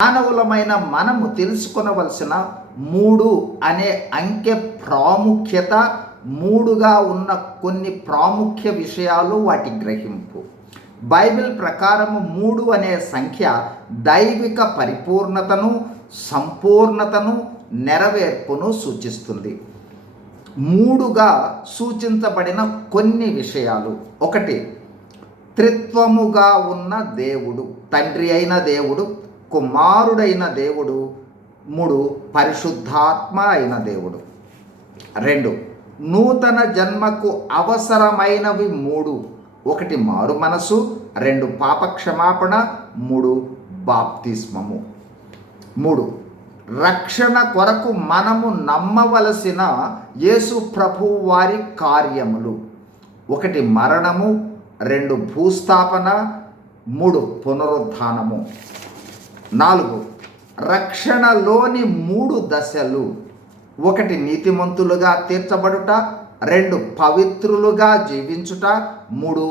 మానవులమైన మనము తెలుసుకొనవలసిన 3 అనే అంకె ప్రాముఖ్యత, 3గా ఉన్న కొన్ని ప్రాముఖ్య విషయాలు, వాటి గ్రహింపు. బైబిల్ ప్రకారము 3 అనే సంఖ్య దైవిక పరిపూర్ణతను, సంపూర్ణతను, నెరవేర్పును సూచిస్తుంది. 3గా సూచించబడిన కొన్ని విషయాలు: 1, త్రిత్వముగా ఉన్న దేవుడు, తండ్రి అయిన దేవుడు, కుమారుడైన దేవుడు. 3, పరిశుద్ధాత్మ అయిన దేవుడు. 2, నూతన జన్మకు అవసరమైనవి 3: 1, మారు మనసు, 2, పాప క్షమాపణ, 3, బాప్తిస్మము. 3, రక్షణ కొరకు మనము నమ్మవలసిన యేసు ప్రభువు వారి కార్యములు: 1, మరణము, 2, భూస్థాపన, 3, పునరుద్ధానము. 4, రక్షణలోని 3 దశలు: 1, నీతిమంతులుగా తీర్చబడుట, 2, పవిత్రులుగా జీవించుట, 3,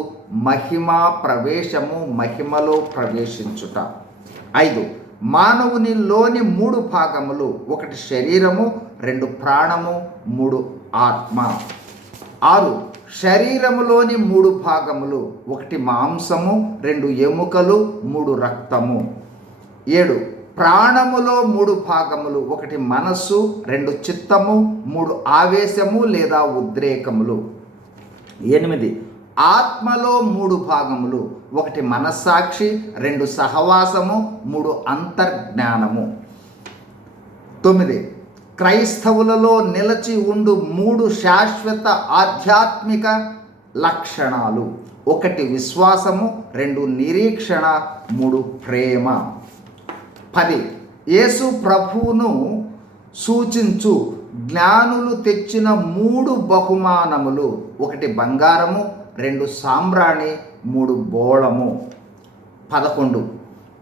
మహిమా ప్రవేశము, మహిమలో ప్రవేశించుట. 5, మానవునిలోని 3 భాగములు: 1, శరీరము, 2, ప్రాణము, 3, ఆత్మ. 6, శరీరములోని 3 భాగములు: 1, మాంసము, 2, ఎముకలు, 3, రక్తము. 7, ప్రాణములో 3 భాగములు: 1, మనస్సు, 2, చిత్తము, 3, ఆవేశము లేదా ఉద్రేకములు. 8, ఆత్మలో 3 భాగములు: 1, మనస్సాక్షి, 2, సహవాసము, 3, అంతర్జ్ఞానము. 9, క్రైస్తవులలో నిలిచి ఉండు 3 శాశ్వత ఆధ్యాత్మిక లక్షణాలు: 1, విశ్వాసము, 2, నిరీక్షణ, 3, ప్రేమ. 10, యేసు ప్రభువును సూచించు జ్ఞానులు తెచ్చిన 3 బహుమానములు: 1, బంగారము, 2, సాంబ్రాణి, 3, బోళము. 11,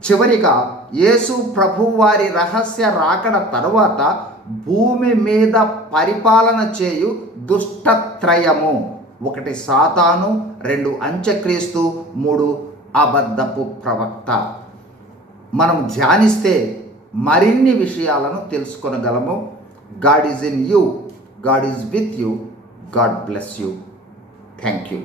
చివరిగా యేసు ప్రభువు వారి రహస్య రాకడ తరువాత భూమి మీద పరిపాలన చేయు దుష్టత్రయము: 1, సాతాను, 2, అంత్యక్రీస్తు, 3, అబద్ధపు ప్రవక్త. మనం ధ్యానిస్తే మరిన్ని విషయాలను తెలుసుకొనగలము. God is in you, God is with you, God bless you. Thank you.